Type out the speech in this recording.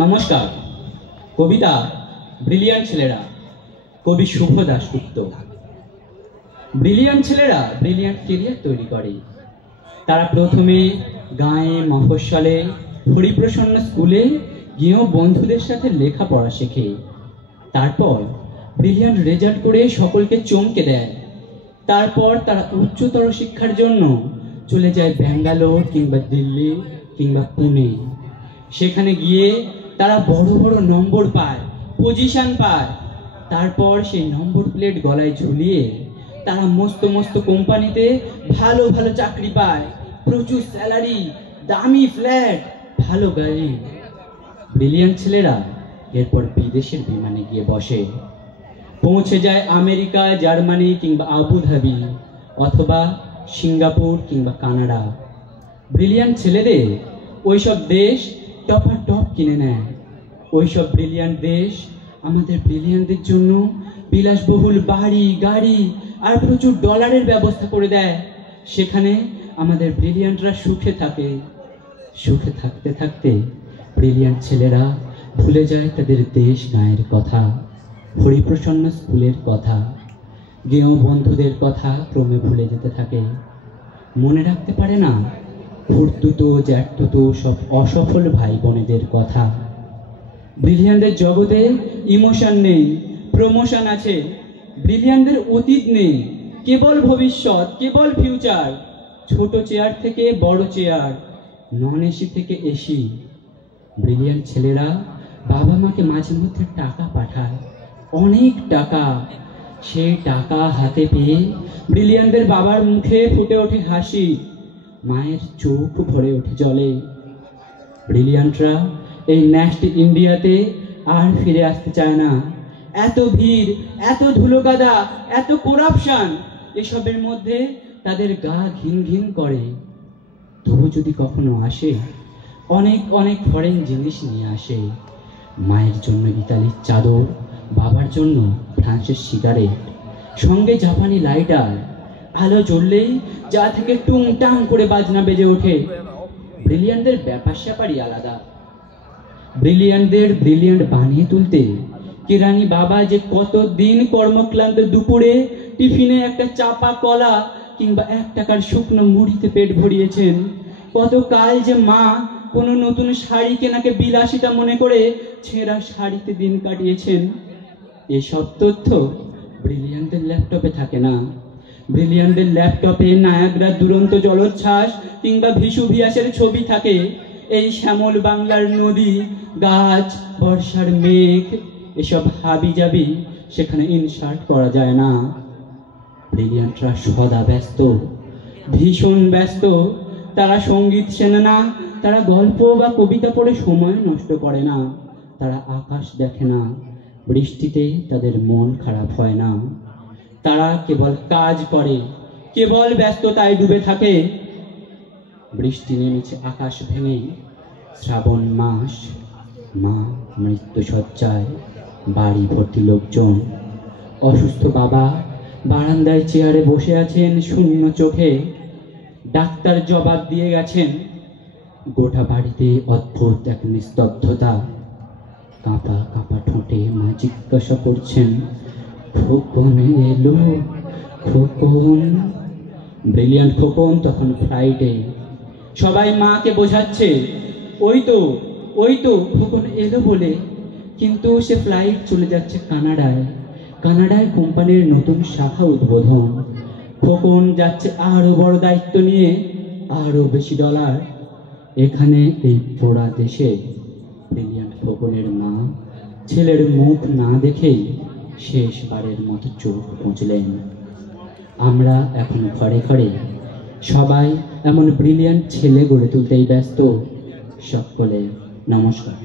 নমস্কার। কবিতা ব্রিলিয়ান্ট ছেলেরা, কবি শুভ দাশগুপ্ত। ব্রিলিয়ান্ট ছেলেরা ব্রিলিয়ান্ট কেরিয়ার তৈরি করে। তারা প্রথমে গাঁয়ে মফস্বলে হরিপ্রসন্ন স্কুলে গিয়েও বন্ধুদের সাথে লেখাপড়া শেখে। তারপর ব্রিলিয়ান্ট রেজাল্ট করে সকলকে চমকে দেয়। তারপর তারা উচ্চতর শিক্ষার জন্য চলে যায় ব্যাঙ্গালোর কিংবা দিল্লি কিংবা পুনে। সেখানে গিয়ে তারা বড় বড় নম্বর পায়, পজিশন পায়। তারপর সেই নম্বর প্লেট গলায় ঝুলিয়ে তারা মস্ত মস্ত কোম্পানিতে ভালো ভালো চাকরি পায়, প্রচুর স্যালারি, দামি ফ্ল্যাট, ভালো গাড়ি। ব্রিলিয়ান্ট ছেলেরা এরপর বিদেশের বিমানে গিয়ে বসে, পৌঁছে যায় আমেরিকা, জার্মানি কিংবা আবুধাবি অথবা সিঙ্গাপুর কিংবা কানাডা। ব্রিলিয়ান্ট ছেলেদের ওইসব দেশ টপার টপ কিনে নেয়। ওইসব ব্রিলিয়ান্ট দেশ আমাদের ব্রিলিয়ান্টদের জন্য বিলাসবহুল বাড়ি, গাড়ি আর প্রচুর ডলারের ব্যবস্থা করে দেয়। সেখানে আমাদের ব্রিলিয়ান্টরা সুখে থাকে। সুখে থাকতে থাকতে ব্রিলিয়ান্ট ছেলেরা ভুলে যায় তাদের দেশ গাঁয়ের কথা, হরিপ্রসন্ন স্কুলের কথা, গেঁয়ো বন্ধুদের কথা ক্রমে ভুলে যেতে থাকে। মনে রাখতে পারে না খুড়তুতো জ্যাঠতুতো সব অসফল ভাই বোনেদের কথা। ব্রিলিয়ান্টদের জগতে ইমোশন নেই, প্রমোশন আছে। ব্রিলিয়ান্টদের অতীত নেই, কেবল ভবিষ্যৎ, কেবল ফিউচার। ছোট চেয়ার থেকে বড় চেয়ার, নন এসি থেকে এসি। ব্রিলিয়ান্ট ছেলেরা বাবা মাকে মাঝে মধ্যে টাকা পাঠায়, অনেক টাকা। সেই টাকা হাতে পেয়ে ব্রিলিয়ান্টদের বাবার মুখে ফুটে ওঠে হাসি, মায়ের চোখ ভরে ওঠে জলে। ব্রিলিয়ান্টরা এই ন্যাস্ট ইন্ডিয়াতে আর ফিরে আসতে চায় না। এত ভিড়, এত ধুলোকাদা, এত করাপশন, এসবের মধ্যে তাদের গা ঘিন ঘিন করে। তবু যদি কখনো আসে, অনেক অনেক ফরেন জিনিস নিয়ে আসে। মায়ের জন্য ইতালির চাদর, বাবার জন্য ফ্রান্সের সিগারেট, সঙ্গে জাপানি লাইটার। আলো জ্বললেই যা থেকে টুংটাং করে বাজনা বেজে ওঠে। ব্রিলিয়ান্টদের ব্যাপার স্যাপারই আলাদা। ব্রিলিয়ান্টদের ব্রিলিয়ান্ট বানিয়ে তুলতে কেরানি বাবা যে কতদিন কর্মক্লান্ত দুপুরে টিফিনে একটা চাপা কলা কিংবা 1 টাকার শুকনো মুড়িতে পেট ভরিয়েছেন। কত কাল যে মা কোনো নতুন শাড়ি কেনাকে বিলাসিতা মনে করে ছেঁড়া শাড়িতে দিন কাটিয়েছেন। এসব তথ্য ব্রিলিয়ান্টদের ল্যাপটপে থাকে না। ব্রিলিয়ান্টদের ল্যাপটপে নায়াগ্রা দুরন্ত জলোচ্ছ্বাস কিংবা ভিসুভিয়াসের ছবি থাকে। এই শ্যামল বাংলার নদী, গাছ, বর্ষার মেঘ, এসব হাবি জাবি সেখানে ইনসার্ট করা যায় না। ব্রিলিয়ান্টরা সদা ব্যস্ত, ভীষণ ব্যস্ত। তারা সঙ্গীত শোনে না, তারা গল্প বা কবিতা পড়ে সময় নষ্ট করে না, তারা আকাশ দেখে না, বৃষ্টিতে তাদের মন খারাপ হয় না। তারা কেবল কাজ করে, কেবল ব্যস্ততায় ডুবে থাকে। বৃষ্টি নেমেছে আকাশ ভেঙে, শ্রাবণ মাস, মা মৃত্যুশয্যায়, বাড়ি ভর্তি লোকজন। অসুস্থ বাবা বারান্দায় চেয়ারে বসে আছেন শূন্য চোখে। ডাক্তার জবাব দিয়ে গেছেন। গোটা বাড়িতে অদ্ভুত এক নিস্তব্ধতা। কাঁপা কাঁপা ঠোঁটে মা জিজ্ঞাসা করছেন, খোকন এলো, খোকন। ব্রিলিয়ান্ট খোকন তখন ফ্লাইটে। সবাই মাকে বোঝাচ্ছে, ওই তো খোকন এলো বলে। কিন্তু সে ফ্লাইট চলে যাচ্ছে কানাডায়। কানাডায় কোম্পানির নতুন শাখা উদ্বোধন। খোকন যাচ্ছে আরো বড় দায়িত্ব নিয়ে, আরো বেশি ডলার। এখানে এই পোড়া দেশে ব্রিলিয়ান্ট খোকনের মা ছেলের মুখ না দেখেই শেষবারের মতো চোখ মুছলেন। আমরা এখন ঘরে ঘরে সবাই এমন ব্রিলিয়ান্ট ছেলে গড়ে তুলতেই ব্যস্ত। সকলে নমস্কার।